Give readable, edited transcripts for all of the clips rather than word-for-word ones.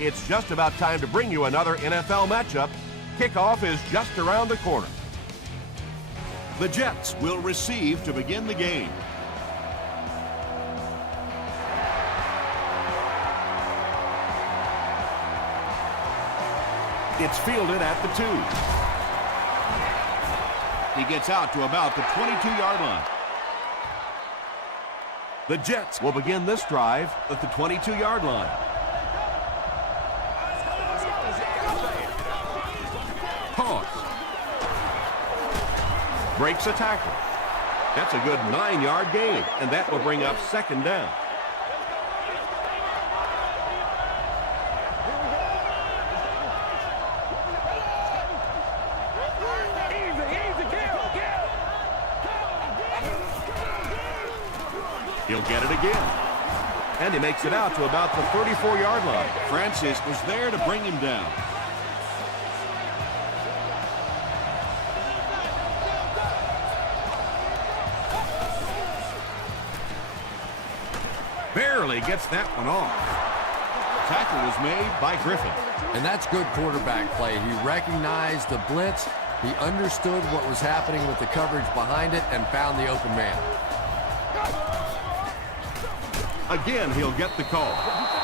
it's just about time to bring you another NFL matchup. Kickoff is just around the corner. The Jets will receive to begin the game. It's fielded at the 2. He gets out to about the 22-yard line. The Jets will begin this drive at the 22-yard line. Toss. Breaks a tackle. That's a good 9-yard gain, and that will bring up second down. He'll get it again. And he makes it out to about the 34-yard line. Francis was there to bring him down. Barely gets that one off. Tackle was made by Griffin. And that's good quarterback play. He recognized the blitz. He understood what was happening with the coverage behind it and found the open man. Again, he'll get the call.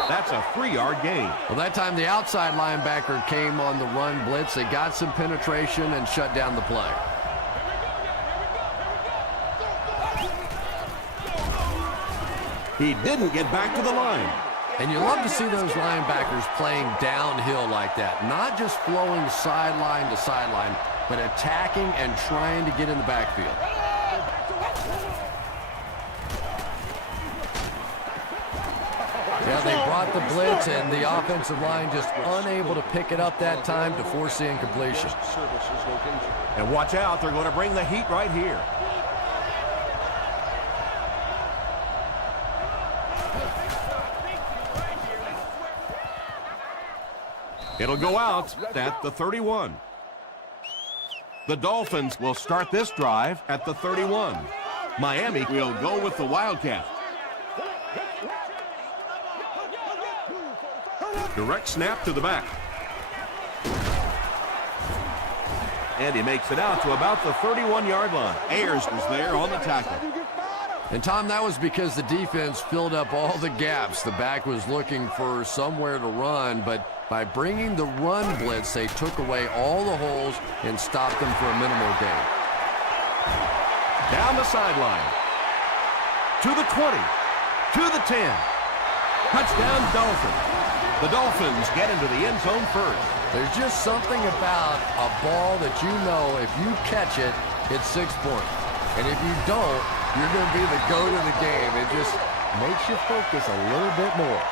That's a 3-yard gain. Well, that time the outside linebacker came on the run blitz. They got some penetration and shut down the play. He didn't get back to the line. And you love to see those linebackers playing downhill like that. Not just flowing sideline to sideline, but attacking and trying to get in the backfield. Yeah, they brought the blitz, and the offensive line just unable to pick it up that time to force the incompletion. And watch out, they're going to bring the heat right here. It'll go out at the 31. The Dolphins will start this drive at the 31. Miami will go with the Wildcat. Direct snap to the back. And he makes it out to about the 31-yard line. Ayers was there on the tackle. And, Tom, that was because the defense filled up all the gaps. The back was looking for somewhere to run, but by bringing the run blitz, they took away all the holes and stopped them for a minimal gain. Down the sideline. To the 20. To the 10. Touchdown, Dolphins. The Dolphins get into the end zone first. There's just something about a ball that you know if you catch it, it's 6 points. And if you don't, you're going to be the goat of the game. It just makes you focus a little bit more.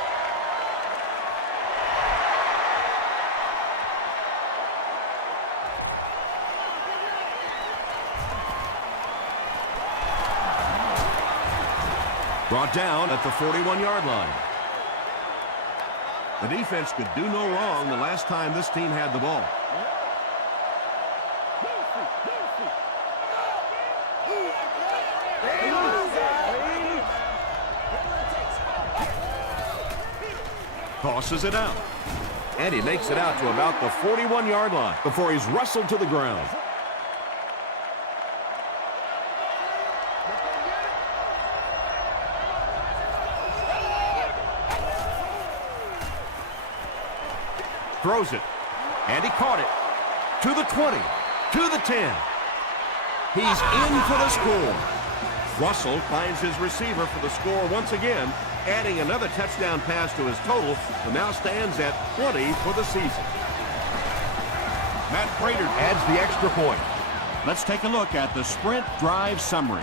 Brought down at the 41-yard line. The defense could do no wrong the last time this team had the ball. Tosses it out. And he makes it out to about the 41-yard line before he's wrestled to the ground. Throws it, and he caught it. To the 20, to the 10. He's in for the score. Russell finds his receiver for the score once again, adding another touchdown pass to his total, and now stands at 20 for the season. Matt Prater adds the extra point. Let's take a look at the sprint drive summary.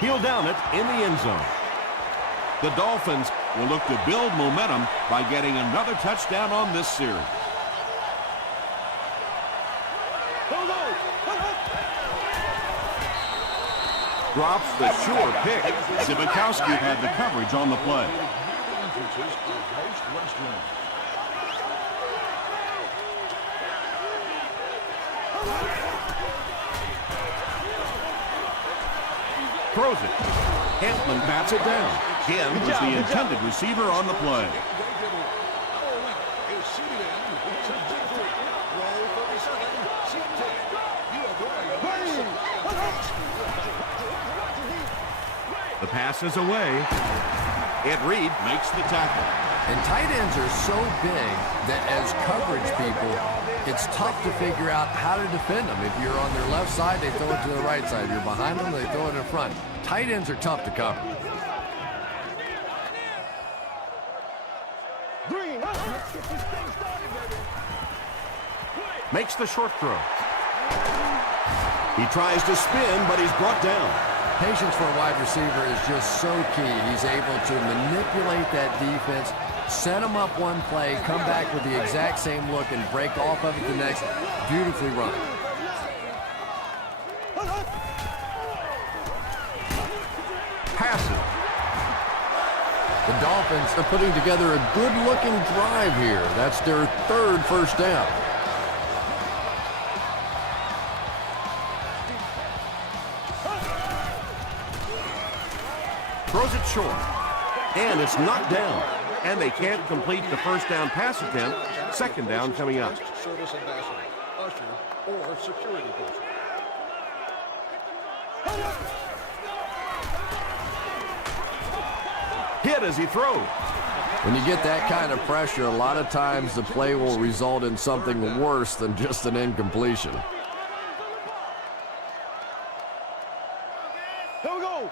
He'll down it in the end zone. The Dolphins will look to build momentum by getting another touchdown on this series. Drops the sure pick. Zibikowski had the coverage on the play. Throws it. Hantman bats it down. Ken was the intended receiver on the play. The pass is away. Ed Reed makes the tackle. And tight ends are so big that as coverage people, it's tough to figure out how to defend them. If you're on their left side, they throw it to the right side. If you're behind them, they throw it in front. Tight ends are tough to cover. Makes the short throw. He tries to spin, but he's brought down. Patience for a wide receiver is just so key. He's able to manipulate that defense, set them up one play, come back with the exact same look, and break off of it the next. Beautifully run. Passes. The Dolphins are putting together a good-looking drive here. That's their third first down. Throws it short. And it's knocked down. And they can't complete the first down pass attempt. Second down coming up. Service ambassador, usher, or security person. Hit as he throws. When you get that kind of pressure, a lot of times the play will result in something worse than just an incompletion. Here we go.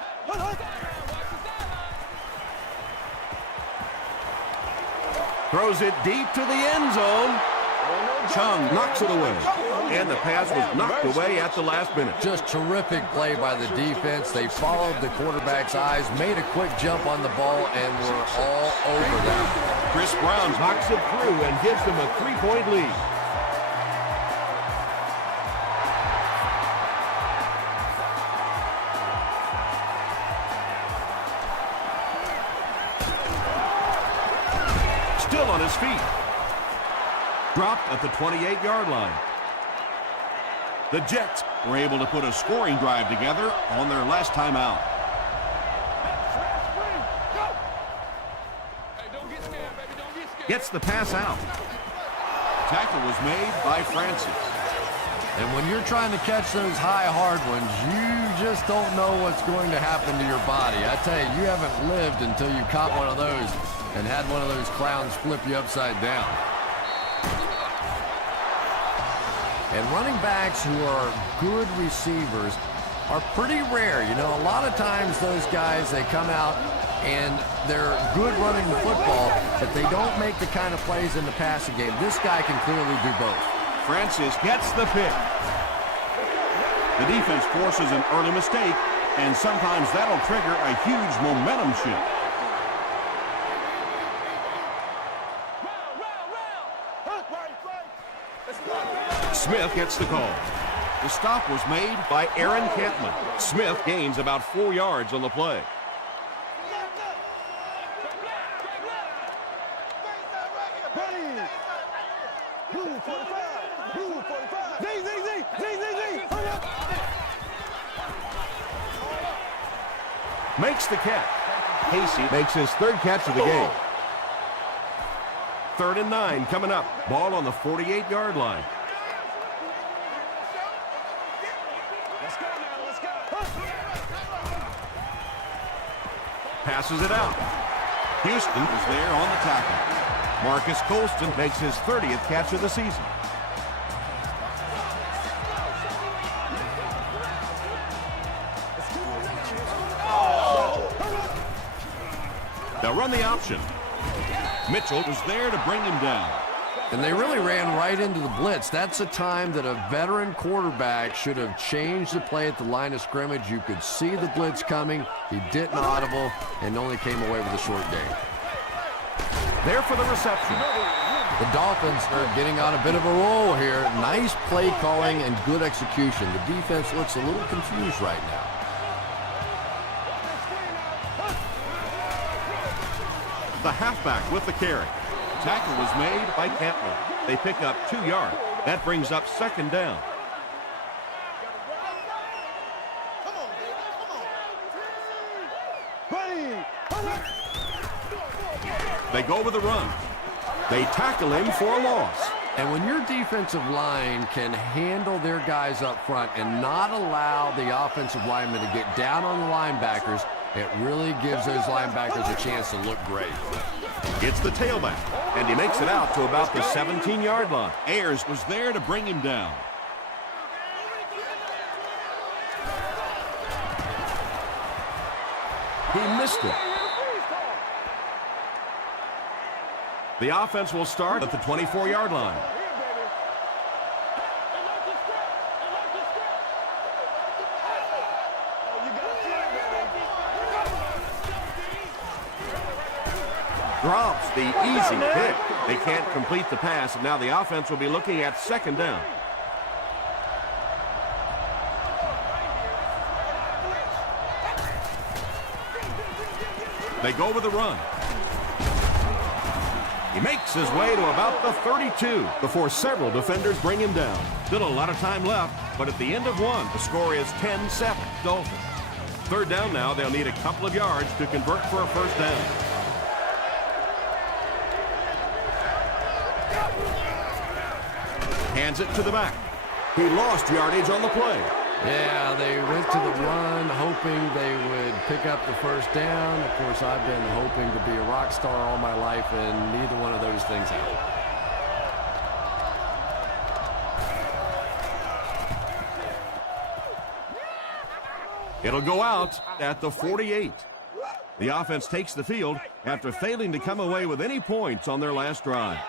Throws it deep to the end zone. Chung knocks it away. And the pass was knocked away at the last minute. Just terrific play by the defense. They followed the quarterback's eyes, made a quick jump on the ball, and were all over them. Chris Brown knocks it through and gives them a 3-point lead. Still on his feet. Dropped at the 28-yard line. The Jets were able to put a scoring drive together on their last time out. Gets the pass out. Tackle was made by Francis. And when you're trying to catch those high, hard ones, you just don't know what's going to happen to your body. I tell you, you haven't lived until you caught one of those and had one of those clowns flip you upside down. And running backs who are good receivers are pretty rare. You know, a lot of times those guys, they come out and they're good running the football, but they don't make the kind of plays in the passing game. This guy can clearly do both. Francis gets the pick. The defense forces an early mistake, and sometimes that'll trigger a huge momentum shift. Smith gets the call. The stop was made by Aaron Kentman. Smith gains about 4 yards on the play. Makes the catch. Casey makes his third catch of the game. 3rd and 9 coming up. Ball on the 48-yard line. Passes it out. Houston is there on the tackle. Marcus Colston makes his 30th catch of the season. They'll run the option. Mitchell was there to bring him down. And they really ran right into the blitz. That's a time that a veteran quarterback should have changed the play at the line of scrimmage. You could see the blitz coming. He didn't audible and only came away with a short gain. There for the reception. The Dolphins are getting on a bit of a roll here. Nice play calling and good execution. The defense looks a little confused right now. The halfback with the carry. Tackle was made by Kentman. They pick up 2 yards. That brings up 2nd down. They go with the run. They tackle him for a loss. And when your defensive line can handle their guys up front and not allow the offensive linemen to get down on the linebackers, it really gives those linebackers a chance to look great. It's the tailback, and he makes it out to about the 17-yard line. Ayers was there to bring him down. He missed it. The offense will start at the 24-yard line. Drops the easy pick. They can't complete the pass, and now the offense will be looking at second down. They go with the run. He makes his way to about the 32 before several defenders bring him down. Still a lot of time left, but at the end of one, The score is 10-7 Dolphins. third down now, they'll need a couple of yards to convert for a first down. Hands it to the back. He lost yardage on the play. Yeah, they went to the run hoping they would pick up the first down. Of course, I've been hoping to be a rock star all my life, and neither one of those things happened. It'll go out at the 48. The offense takes the field after failing to come away with any points on their last drive.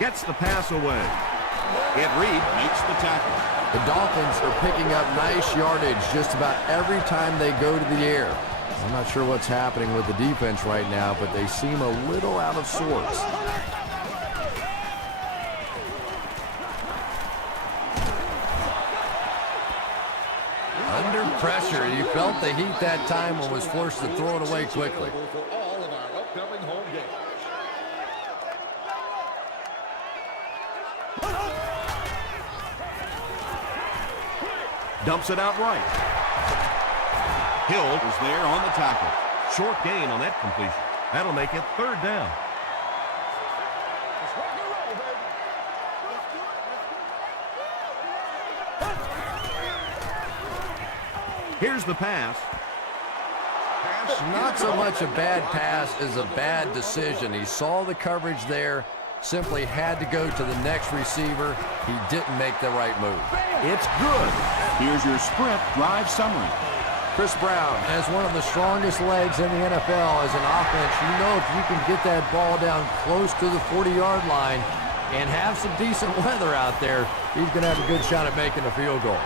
Gets the pass away. Ed Reed makes the tackle. The Dolphins are picking up nice yardage just about every time they go to the air. I'm not sure what's happening with the defense right now, but they seem a little out of sorts. Under pressure, he felt the heat that time and was forced to throw it away quickly. For all of our upcoming home games. Dumps it out right. Hill was there on the tackle. Short gain on that completion. That'll make it third down. Here's the pass. Not so much a bad pass as a bad decision. He saw the coverage there, simply had to go to the next receiver. He didn't make the right move. It's good. Here's your sprint drive summary. Chris Brown has one of the strongest legs in the NFL as an offense. You know, if you can get that ball down close to the 40-yard line and have some decent weather out there, he's going to have a good shot at making a field goal.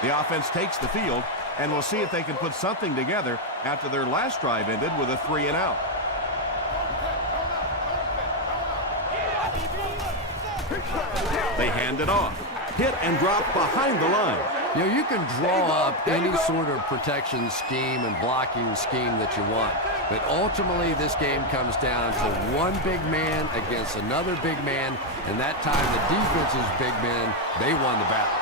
The offense takes the field, and we'll see if they can put something together after their last drive ended with a 3-and-out. They hand it off. Hit and drop behind the line. You know, you can draw up any sort of protection scheme and blocking scheme that you want, but ultimately this game comes down to one big man against another big man, and that time the defense's big men, they won the battle.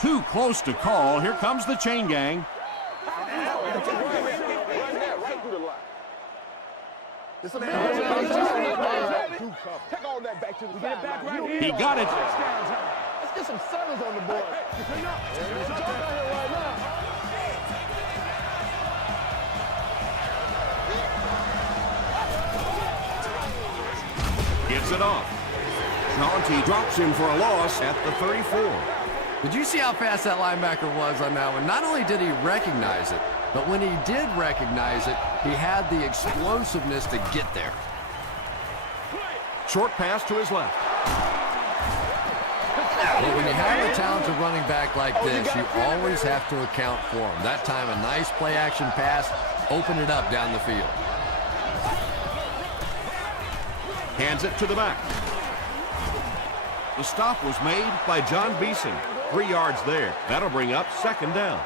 Too close to call. Here comes the chain gang. He got it. Let's get some centers on the board. Gets it off. Jaunty drops him for a loss at the 34. Did you see how fast that linebacker was on that one? Not only did he recognize it, but when he did recognize it, he had the explosiveness to get there. Short pass to his left. But when you have a talented running back like this, you always have to account for him. That time, a nice play-action pass opened it up down the field. Hands it to the back. The stop was made by John Beeson. 3 yards there. That'll bring up second down.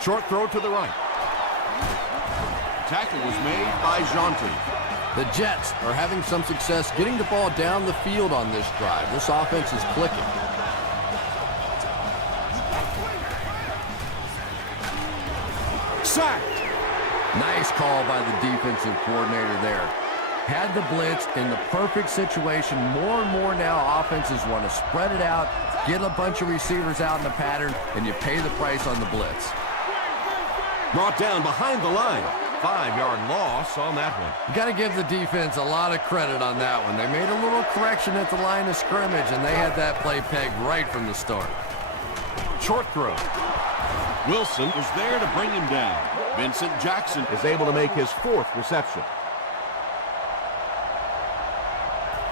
Short throw to the right. tackle was made by Jonty. The Jets are having some success getting the ball down the field on this drive. This offense is clicking. Sacked. Nice call by the defensive coordinator there. Had the blitz in the perfect situation. More and more now offenses want to spread it out, get a bunch of receivers out in the pattern, and you pay the price on the blitz. Brought down behind the line. 5-yard loss on that one. You got to give the defense a lot of credit on that one. They made a little correction at the line of scrimmage, and they had that play pegged right from the start. Short throw. Wilson was there to bring him down. Vincent Jackson Is able to make his 4th reception.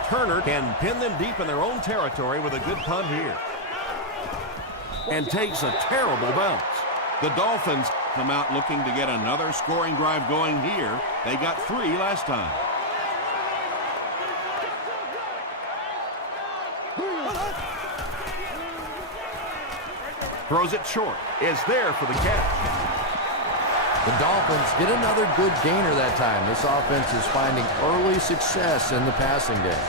Turner can pin them deep in their own territory with a good punt here. And takes a terrible bounce. The Dolphins come out looking to get another scoring drive going here. They got 3 last time. Throws it short. Is there for the catch. The Dolphins get another good gainer that time. This offense is finding early success in the passing game.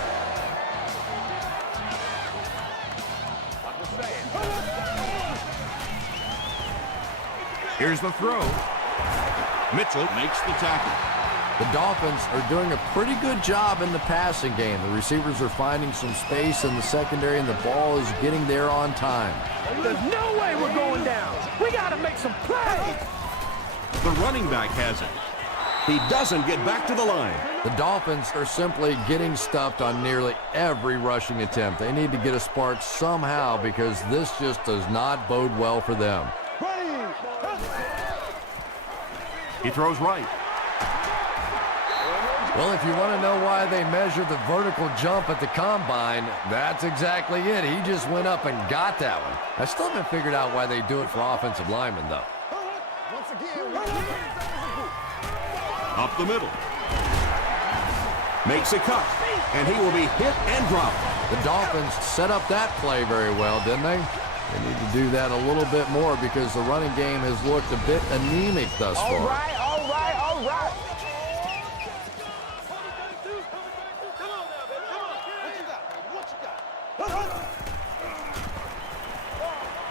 Here's the throw. Mitchell makes the tackle. The Dolphins are doing a pretty good job in the passing game. The receivers are finding some space in the secondary, and the ball is getting there on time. There's no way we're going down. We got to make some plays. The running back has it. He doesn't get back to the line. The Dolphins are simply getting stuffed on nearly every rushing attempt. They need to get a spark somehow because this just does not bode well for them. He throws right. Well, if you want to know why they measure the vertical jump at the combine, that's exactly it. He just went up and got that one. I still haven't figured out why they do it for offensive linemen, though. Up the middle. Makes a cut. And he will be hit and dropped. The Dolphins set up that play very well, didn't they? They need to do that a little bit more because the running game has looked a bit anemic thus far. All right.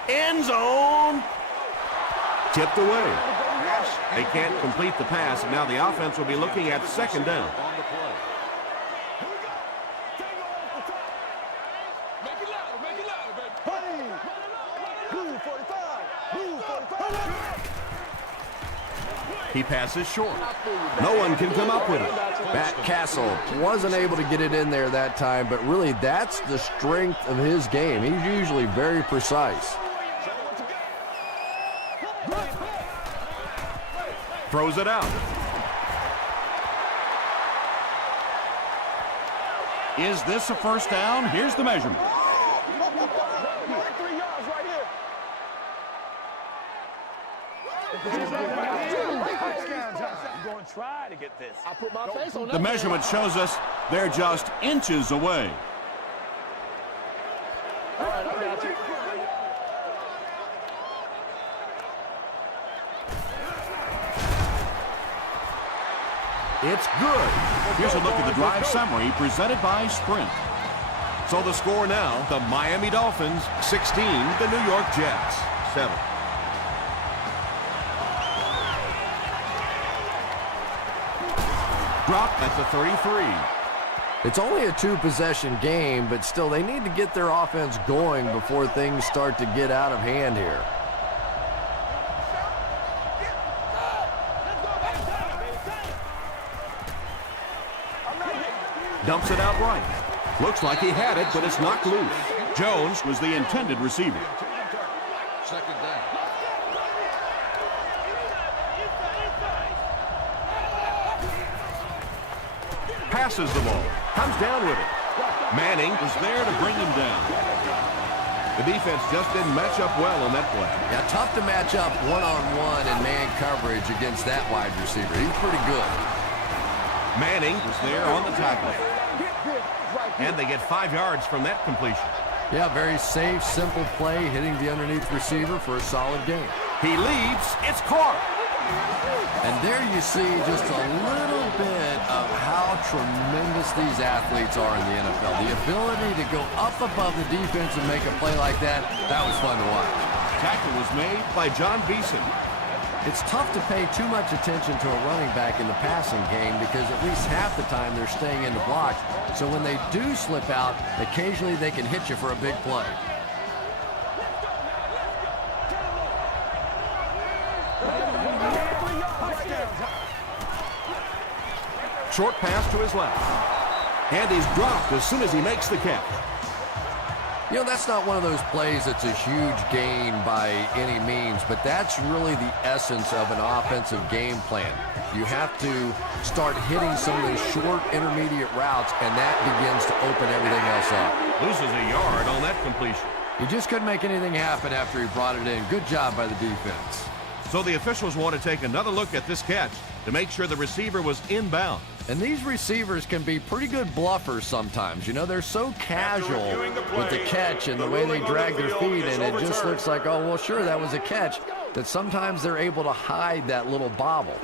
End zone. Tipped away. They can't complete the pass, and now the offense will be looking at 2nd down. He passes short. No one can come up with it. Matt Castle wasn't able to get it in there that time, but really that's the strength of his game. He's usually very precise. Throws it out. Is this a first down? Here's the measurement. 3 yards right here. You're going to try to get this. I put my face on that. The measurement shows us they're just inches away. All right, I got you. It's good. Here's a look at the drive summary presented by Sprint. So the score now, the Miami Dolphins 16, the New York Jets 7. Drop at the 33. It's only a 2-possession game, but still they need to get their offense going before things start to get out of hand here. Dumps it out right. Looks like he had it, but it's knocked loose. Jones was the intended receiver. 2nd down. Passes the ball. Comes down with it. Manning Was there to bring him down. The defense just didn't match up well on that play. Yeah, tough to match up one-on-one in man coverage against that wide receiver. He's pretty good. Manning Was there on the tackle. and they get 5 yards from that completion. Yeah, very safe, simple play, hitting the underneath receiver for a solid gain. He leads. It's caught. And there you see just a little bit of how tremendous these athletes are in the NFL. The ability to go up above the defense and make a play like that, that was fun to watch. Tackle was made by John Beeson. It's tough to pay too much attention to a running back in the passing game because at least half the time they're staying in the blocks. So when they do slip out, occasionally they can hit you for a big play. Short pass to his left. And he's dropped as soon as he makes the catch. You know, that's not one of those plays that's a huge gain by any means, but that's really the essence of an offensive game plan. You have to start hitting some of those short intermediate routes, and that begins to open everything else up. Loses a yard on that completion. He just couldn't make anything happen after he brought it in. Good job by the defense. So the officials want to take another look at this catch to make sure the receiver was inbound. And these receivers can be pretty good bluffers sometimes. You know, they're so casual with the catch and the way they drag their feet, and it just looks like, oh, well, sure, that was a catch, that sometimes they're able to hide that little bobble.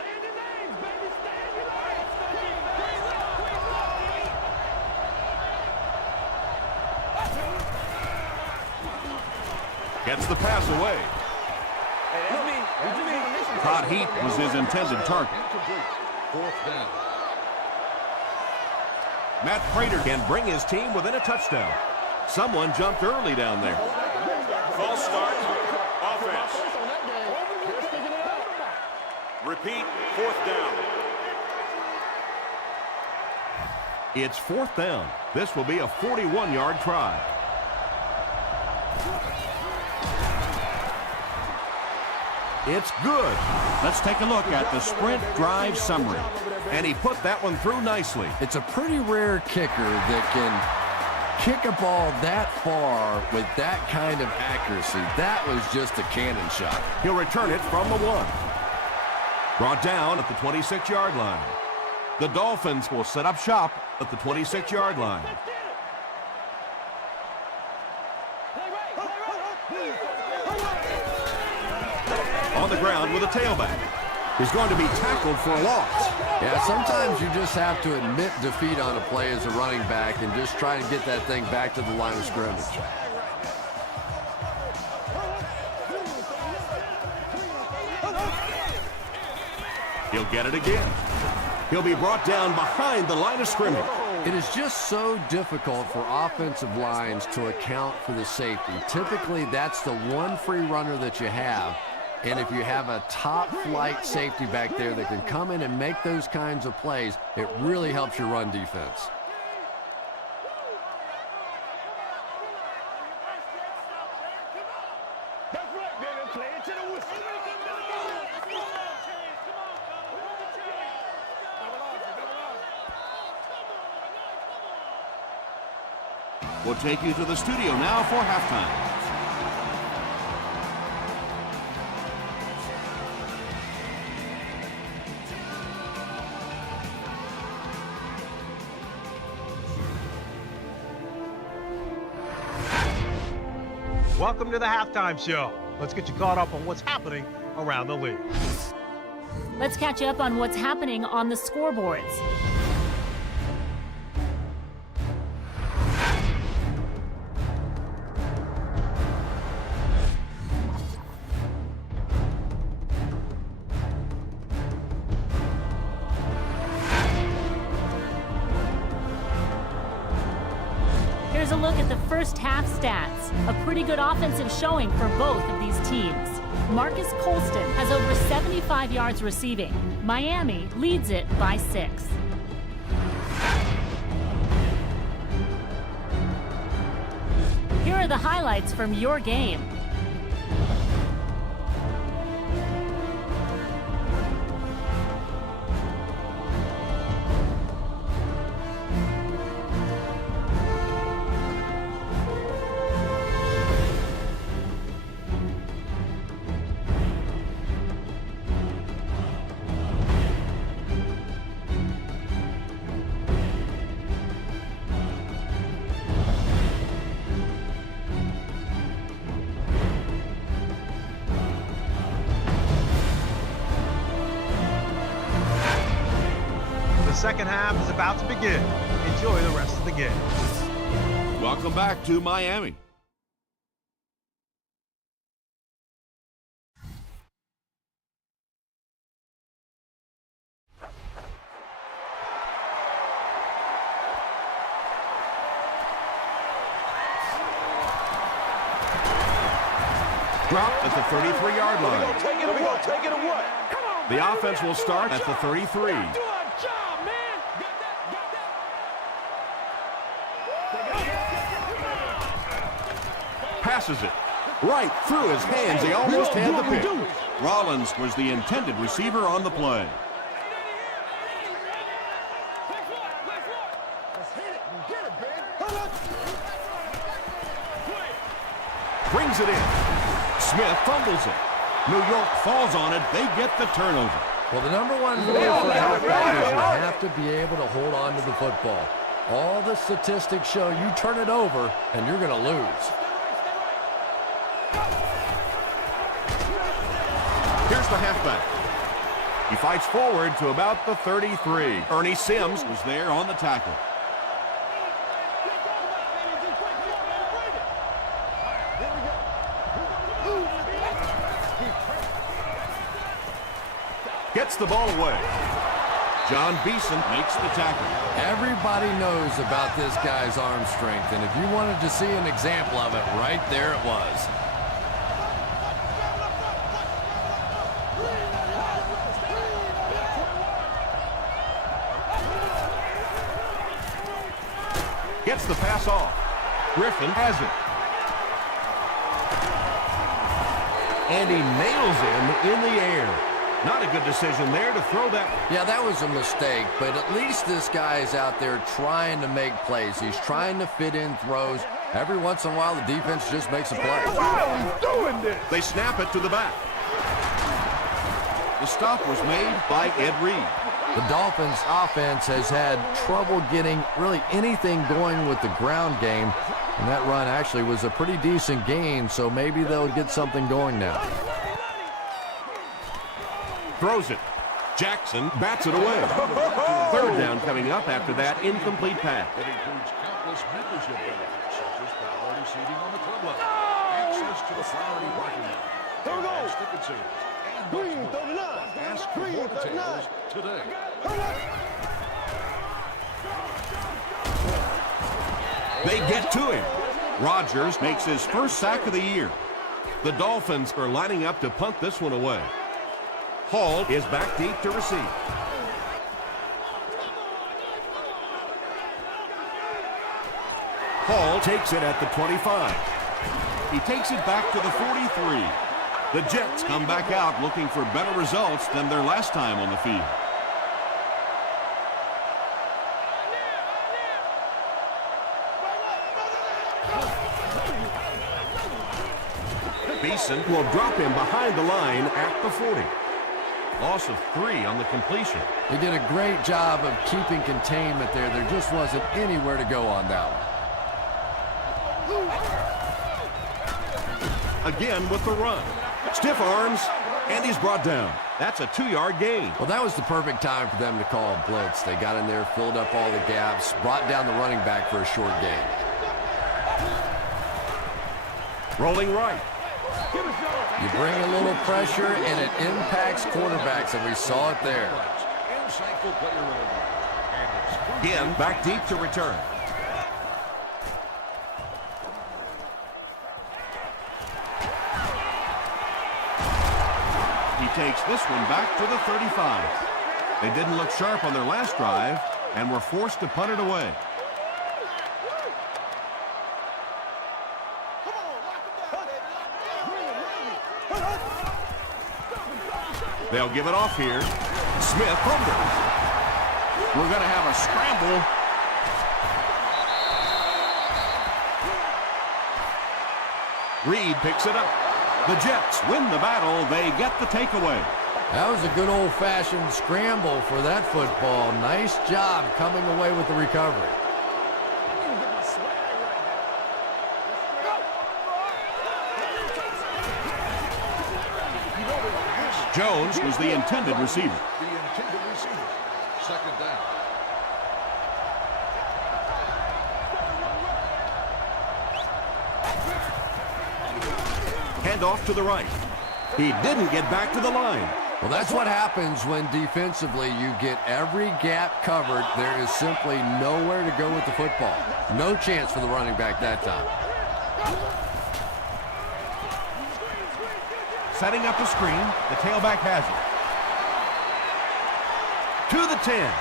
Gets the pass away. Todd Heap was his intended target. Fourth down. Matt Prater can bring his team within a touchdown. Someone jumped early down there. False start. Offense. Repeat. Fourth down. It's fourth down. This will be a 41-yard try. It's good. Let's take a look at the sprint drive summary. And he put that one through nicely. It's a pretty rare kicker that can kick a ball that far with that kind of accuracy. That was just a cannon shot. He'll return it from the 1. Brought down at the 26-yard line. The Dolphins will set up shop at the 26-yard line. On the ground with a tailback. He's going to be tackled for a loss. Yeah, sometimes you just have to admit defeat on a play as a running back and just try and get that thing back to the line of scrimmage. He'll get it again. He'll be brought down behind the line of scrimmage. It is just so difficult for offensive lines to account for the safety. Typically, that's the one free runner that you have. And if you have a top-flight safety back there that can come in and make those kinds of plays, it really helps your run defense. We'll take you to the studio now for halftime. Welcome to the halftime show. Let's get you caught up on what's happening around the league. Let's catch you up on what's happening on the scoreboards. Here's a look at the first half stats. A pretty good offensive showing for both of these teams. Marcus Colston has over 75 yards receiving. Miami leads it by 6. Here are the highlights from your game. second half is about to begin. Enjoy the rest of the game. Welcome back to Miami. Drop at the 33-yard line. We gonna take it or what? The offense will start at the 33. Passes it right through his hands. He almost had the pick. Rollins was the intended receiver on the play. Brings it in. Smith fumbles it. New York falls on it. They get the turnover. Well, the number one rule for a halfback is you have to be able to hold on to the football. All the statistics show you turn it over and you're going to lose. Here's the halfback. He fights forward to about the 33. Ernie Sims Was there on the tackle. gets the ball away. John Beeson makes the tackle. Everybody knows about this guy's arm strength, and if you wanted to see an example of it, right there it was. Gets the pass off. Griffin has it. And he nails him in the air. Not a good decision there to throw that. Yeah, that was a mistake, but at least this guy is out there trying to make plays. He's trying to fit in throws. Every once in a while, the defense just makes a play. Why are we doing this? They snap it to the back. The stop was made by Ed Reed. The Dolphins offense has had trouble getting really anything going with the ground game, and that run actually was a pretty decent gain, so maybe they'll get something going now. Throws it. Jackson bats it away. Third down coming up after that incomplete pass. It includes countless membership benefits, such as priority seating on the club level, access to the priority parking lot, advanced ticket sales, and much more. Ask for more details today. They get to him. Rodgers makes his first sack of the year. The Dolphins are lining up to punt this one away. Hall is back deep to receive. Hall takes it at the 25. He takes it back to the 43. The Jets come back out looking for better results than their last time on the field. Beeson will drop him behind the line at the 40. Loss of 3 on the completion. He did a great job of keeping containment there. There just wasn't anywhere to go on that one. Again with the run. Stiff arms, and he's brought down. That's a 2-yard gain. Well, that was the perfect time for them to call a blitz. They got in there, filled up all the gaps, brought down the running back for a short gain. Rolling right. You bring a little pressure, and it impacts quarterbacks, and we saw it there. Again, back deep to return. He takes this one back to the 35. They didn't look sharp on their last drive and were forced to punt it away. They'll give it off here. Smith fumbles. We're going to have a scramble. Reed picks it up. The Jets win the battle. They get the takeaway. That was a good old-fashioned scramble for that football. Nice job coming away with the recovery. Jones was the intended receiver. The intended receiver. Second down. handoff to the right. He didn't get back to the line. Well, that's what happens when defensively you get every gap covered. There is simply nowhere to go with the football. No chance for the running back that time. Setting up the screen. The tailback has it. To the 10.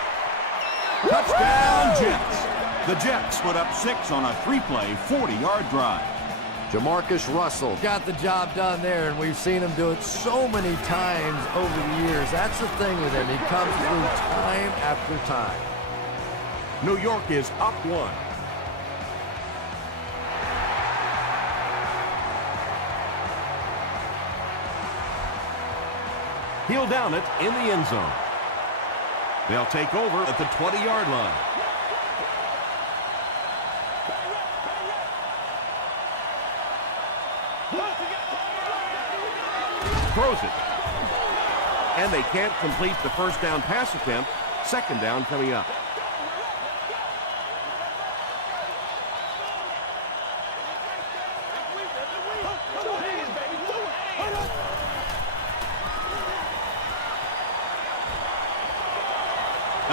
Touchdown, Jets. The Jets put up 6 on a 3-play, 40-yard drive. Jamarcus Russell got the job done there, and we've seen him do it so many times over the years. That's the thing with him. He comes through time after time. New York is up 1. He'll down it in the end zone. They'll take over at the 20-yard line. Throws it. And they can't complete the first down pass attempt. Second down coming up.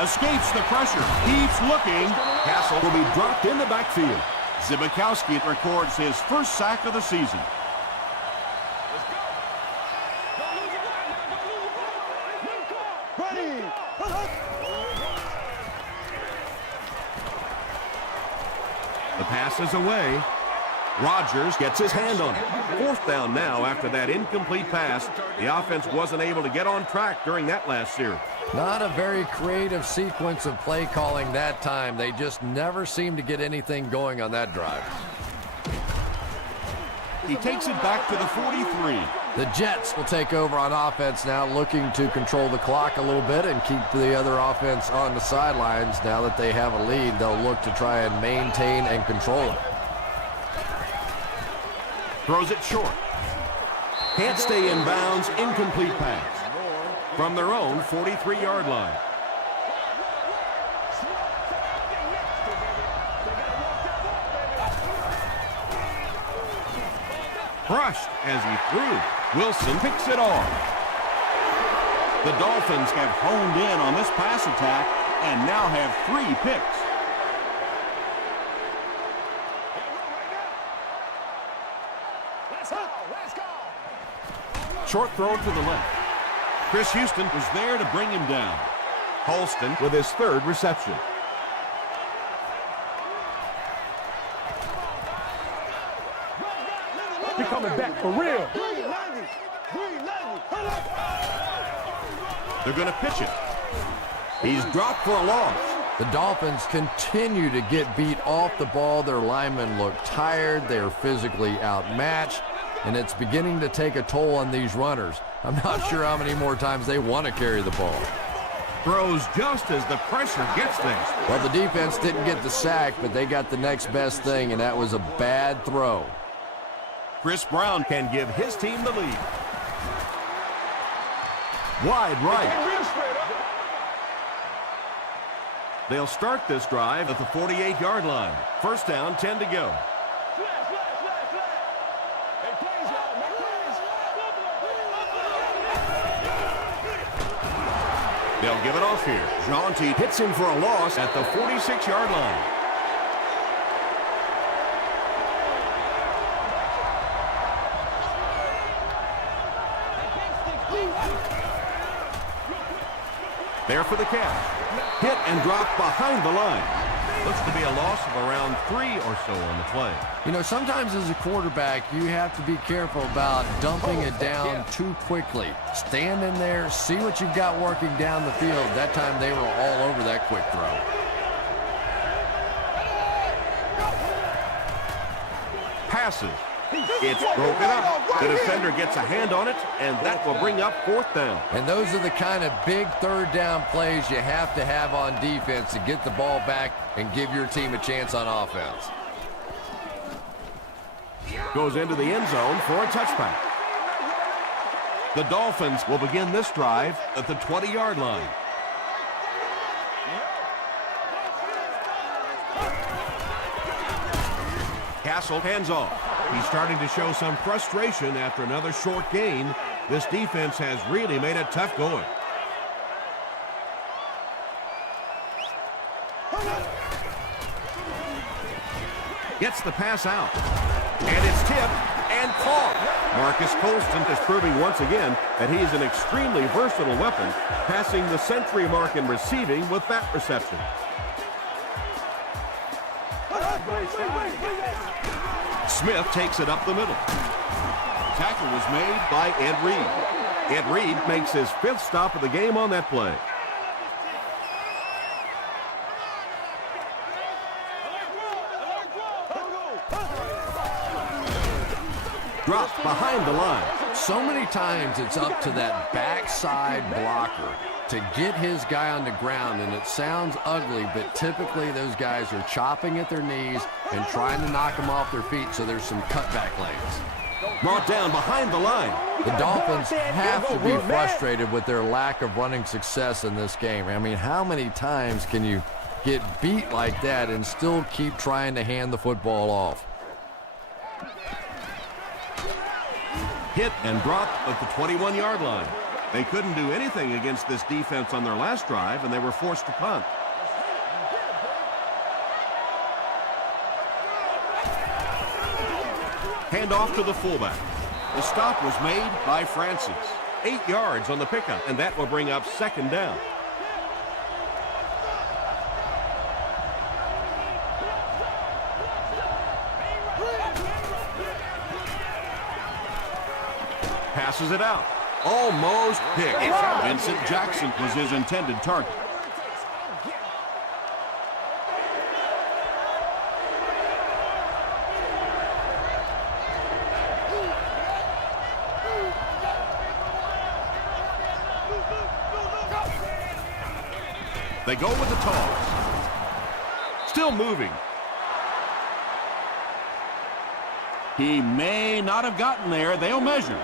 Escapes the pressure. Keeps looking. Castle will be dropped in the backfield. Zibikowski records his first sack of the season. The pass is away. Rodgers gets his hand on it. Fourth down now after that incomplete pass. The offense wasn't able to get on track during that last series. Not a very creative sequence of play calling that time. They just never seemed to get anything going on that drive. He takes it back to the 43. The Jets will take over on offense now, looking to control the clock a little bit and keep the other offense on the sidelines. Now that they have a lead, they'll look to try and maintain and control it. Throws it short. Can't stay in bounds. Incomplete pass. From their own 43-yard line. Crushed as he threw. Wilson picks it off. The Dolphins have honed in on this pass attack and now have 3 picks. Short throw to the left. Chris Houston was there to bring him down. Holston with his 3rd reception. You're coming back for real. They're going to pitch it. He's dropped for a loss. The Dolphins continue to get beat off the ball. Their linemen look tired. They're physically outmatched, and it's beginning to take a toll on these runners. I'm not sure how many more times they want to carry the ball. Throws just as the pressure gets there. Well, the defense didn't get the sack, but they got the next best thing, and that was a bad throw. Chris Brown can give his team the lead. Wide right. They'll start this drive at the 48-yard line. First down, 10 to go. They'll give it off here. Jaunty hits him for a loss at the 46-yard line. There for the catch. Hit and drop behind the line. Looks to be a loss of around 3 or so on the play. You know, sometimes as a quarterback, you have to be careful about dumping it down too quickly. Stand in there, see what you've got working down the field. That time they were all over that quick throw. Passes. It's broken up. The defender gets a hand on it, and that will bring up 4th down. And those are the kind of big 3rd down plays you have to have on defense to get the ball back and give your team a chance on offense. Goes into the end zone for a touchback. The Dolphins will begin this drive at the 20-yard line. Castle hands off. He's starting to show some frustration after another short gain. This defense has really made it tough going. Gets the pass out. And it's tipped and caught. Marcus Colston is proving once again that he's an extremely versatile weapon, passing the century mark in receiving with that reception. Smith takes it up the middle. Tackle was made by Ed Reed. Ed Reed makes his 5th stop of the game on that play. Dropped behind the line. So many times it's up to that backside blocker to get his guy on the ground, and it sounds ugly, but typically those guys are chopping at their knees and trying to knock them off their feet, so there's some cutback lanes. Brought down behind the line. The Dolphins have to be frustrated with their lack of running success in this game. I mean, how many times can you get beat like that and still keep trying to hand the football off? Hit and dropped at the 21-yard line. They couldn't do anything against this defense on their last drive, and they were forced to punt. Hand off to the fullback. The stop was made by Francis. 8 yards on the pickup, and that will bring up 2nd down. Passes it out. Almost picked. Vincent Jackson was his intended target. They go with the toss. Still moving. He may not have gotten there. They'll measure.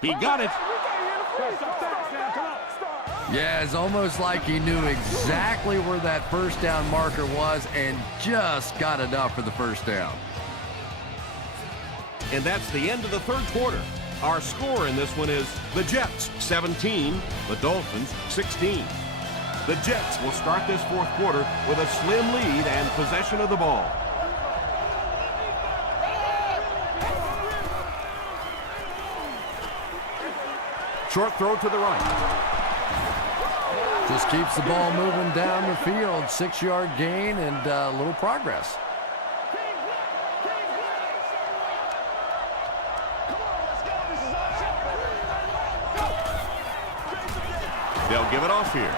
He got it. Yeah, it's almost like he knew exactly where that 1st down marker was and just got enough for the 1st down. And that's the end of the 3rd quarter. Our score in this one is the Jets 17, the Dolphins 16. The Jets will start this 4th quarter with a slim lead and possession of the ball. Short throw to the right. Just keeps the ball moving down the field. 6-yard gain and a little progress. They'll give it off here.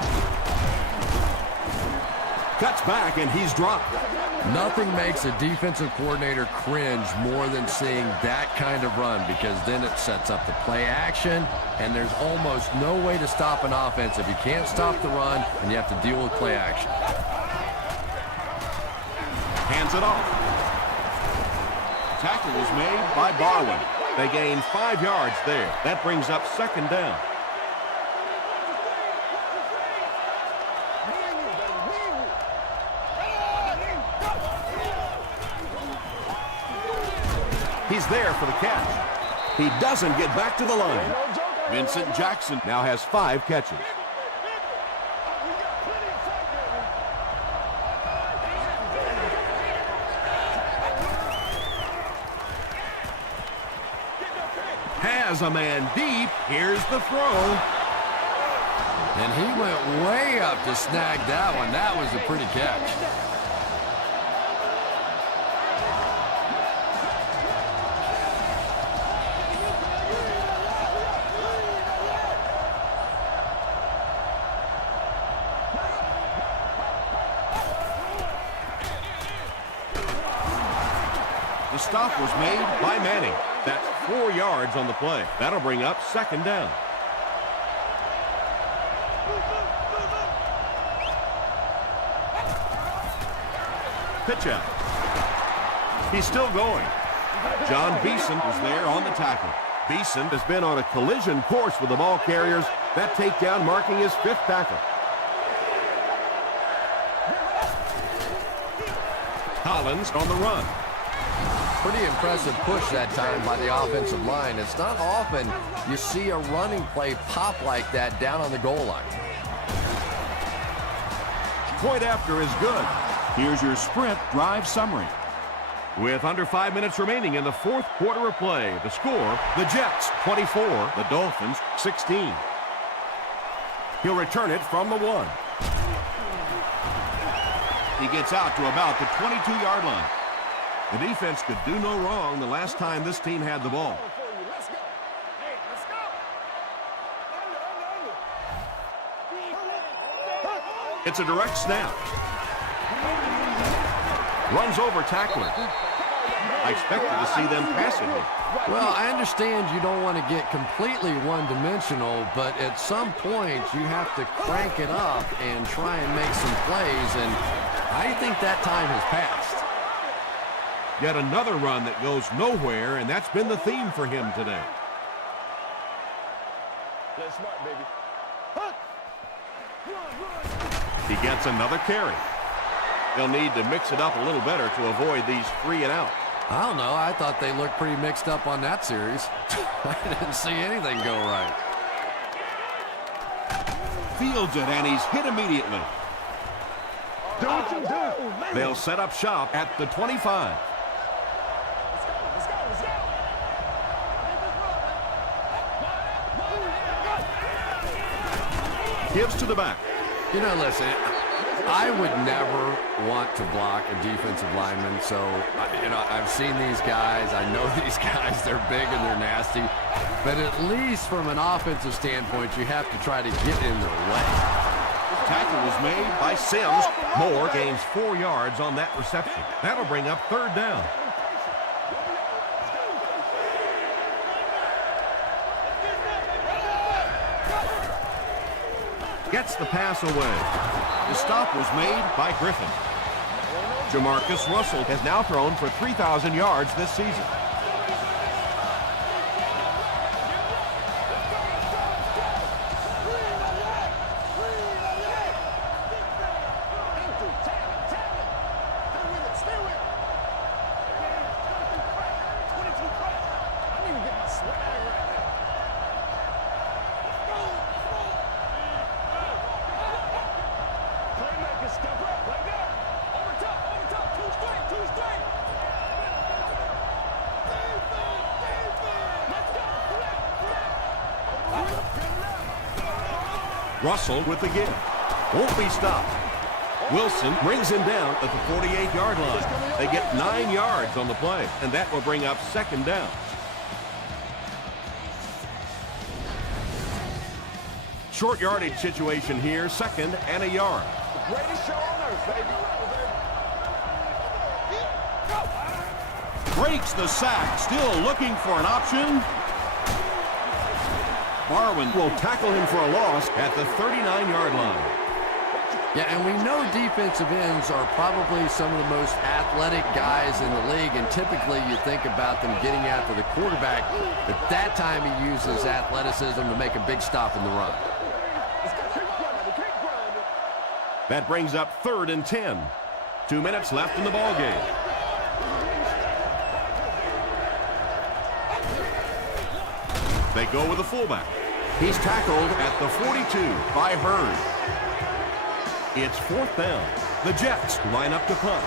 Cuts back, and he's dropped. Nothing makes a defensive coordinator cringe more than seeing that kind of run, because then it sets up the play action, and there's almost no way to stop an offense if you can't stop the run and you have to deal with play action. Hands it off. Tackle was made by Barwin. They gain 5 yards there. That brings up 2nd down. He's there for the catch. He doesn't get back to the line. Vincent Jackson now has 5 catches. Has a man deep. Here's the throw. And he went way up to snag that one. That was a pretty catch. The stop was made by Manning. That's 4 yards on the play. That'll bring up 2nd down. Pitch out. He's still going. John Beeson was there on the tackle. Beeson has been on a collision course with the ball carriers. That takedown marking his 5th tackle. Collins on the run. Pretty impressive push that time by the offensive line. It's not often you see a running play pop like that down on the goal line. Point after is good. Here's your sprint drive summary. With under 5 minutes remaining in the fourth quarter of play, the score, the Jets 24, the Dolphins 16. He'll return it from the 1. He gets out to about the 22-yard line. The defense could do no wrong the last time this team had the ball. It's a direct snap. Runs over tackler. I expected to see them pass it here. Well, I understand you don't want to get completely one-dimensional, but at some point you have to crank it up and try and make some plays, and I think that time has passed. Yet another run that goes nowhere, and that's been the theme for him today. Let's smart, baby. He gets another carry. They'll need to mix it up a little better to avoid these 3 and out. I don't know. I thought they looked pretty mixed up on that series. I didn't see anything go right. Fields it, and he's hit immediately. Do what you do. They'll set up shop at the 25. Gives to the back. You know, listen, I would never want to block a defensive lineman, so, I've seen these guys. I know these guys. They're big and they're nasty. But at least from an offensive standpoint, you have to try to get in their way. Tackle was made by Sims. Moore gains 4 yards on that reception. That'll bring up 3rd down. Gets the pass away. The stop was made by Griffin. Jamarcus Russell has now thrown for 3,000 yards this season. Russell with the give. Won't be stopped. Wilson brings him down at the 48-yard line. They get 9 yards on the play, and that will bring up 2nd down. Short yardage situation here, 2nd and a yard. Greatest show on earth, baby. Breaks the sack, still looking for an option. Barwin will tackle him for a loss at the 39-yard line. Yeah, and we know defensive ends are probably some of the most athletic guys in the league, and typically you think about them getting after the quarterback, but that time he uses athleticism to make a big stop in the run. That brings up 3rd and 10. 2 minutes left in the ball game. They go with the fullback. He's tackled at the 42 by Hurd. It's 4th down. The Jets line up to punt.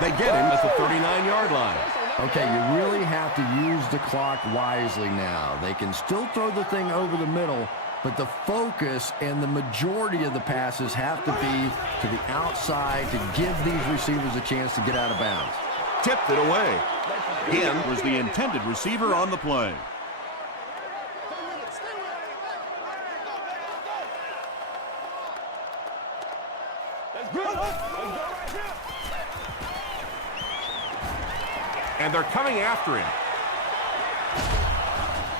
They get him at the 39-yard line. Okay, you really have to use the clock wisely now. They can still throw the thing over the middle, but the focus and the majority of the passes have to be to the outside to give these receivers a chance to get out of bounds. Tipped it away. Again was the intended receiver on the play. And they're coming after him.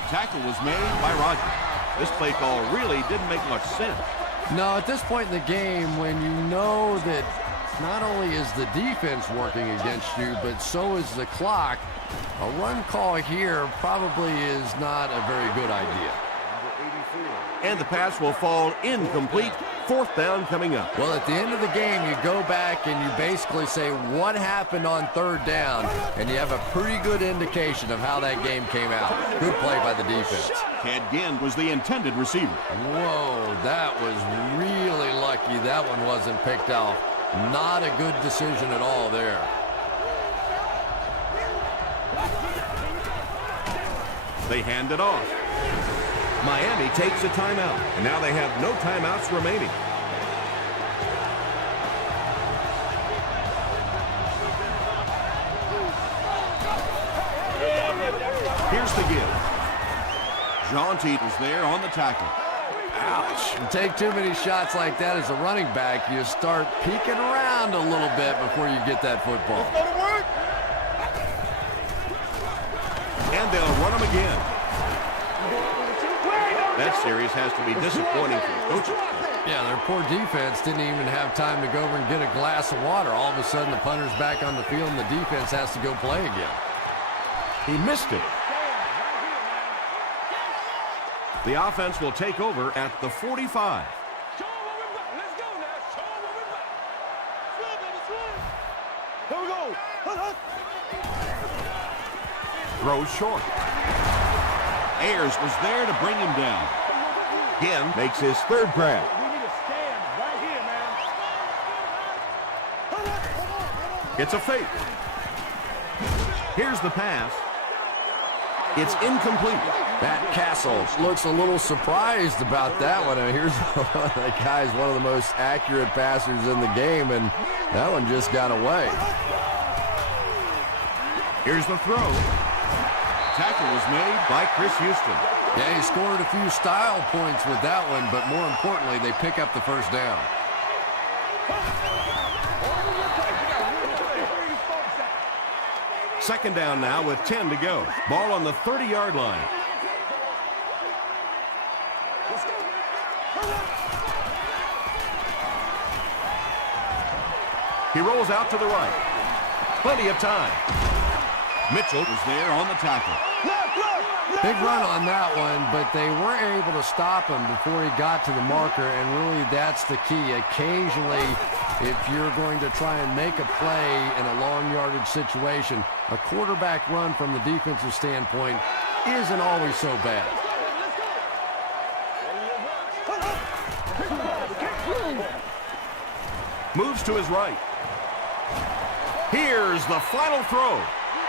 Tackle was made by Rodgers. This play call really didn't make much sense. No, at this point in the game, when you know that not only is the defense working against you, but so is the clock. A run call here probably is not a very good idea. And the pass will fall incomplete. 4th down coming up. Well, at the end of the game, you go back and you basically say what happened on 3rd down, and you have a pretty good indication of how that game came out. Good play by the defense. Ted Ginn was the intended receiver. Whoa, that was really lucky that one wasn't picked off. Not a good decision at all there. They hand it off. Miami takes a timeout, and now they have no timeouts remaining. Here's the give. Jaunty was there on the tackle. Ouch. You take too many shots like that as a running back, you start peeking around a little bit before you get that football. And they'll run them again. That series has to be disappointing for the coaches. Yeah, their poor defense didn't even have time to go over and get a glass of water. All of a sudden, the punter's back on the field, and the defense has to go play again. He missed it. The offense will take over at the 45. Throws short. Ayers was there to bring him down. Ginn makes his 3rd grab. It's a fake. Here's the pass. It's incomplete. Matt Castle looks a little surprised about that one. And here's that guy's one of the most accurate passers in the game, and that one just got away. Here's the throw. Tackle was made by Chris Houston. Yeah, he scored a few style points with that one, but more importantly, they pick up the 1st down. Second down now with 10 to go. Ball on the 30-yard line. He rolls out to the right. Plenty of time. Mitchell was there on the tackle. Big run on that one, but they weren't able to stop him before he got to the marker, and really that's the key. Occasionally, if you're going to try and make a play in a long yardage situation, a quarterback run from the defensive standpoint isn't always so bad. Moves to his right. Here's the final throw.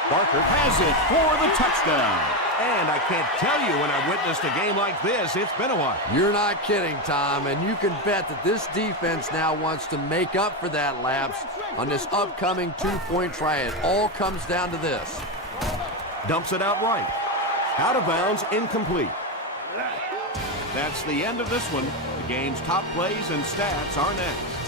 Barker Has it for the touchdown. And I can't tell you when I've witnessed a game like this, it's been a while. You're not kidding, Tom, and you can bet that this defense now wants to make up for that lapse on this upcoming 2-point try. It all comes down to this. Dumps it out right. Out of bounds, incomplete. That's the end of this one. The game's top plays and stats are next.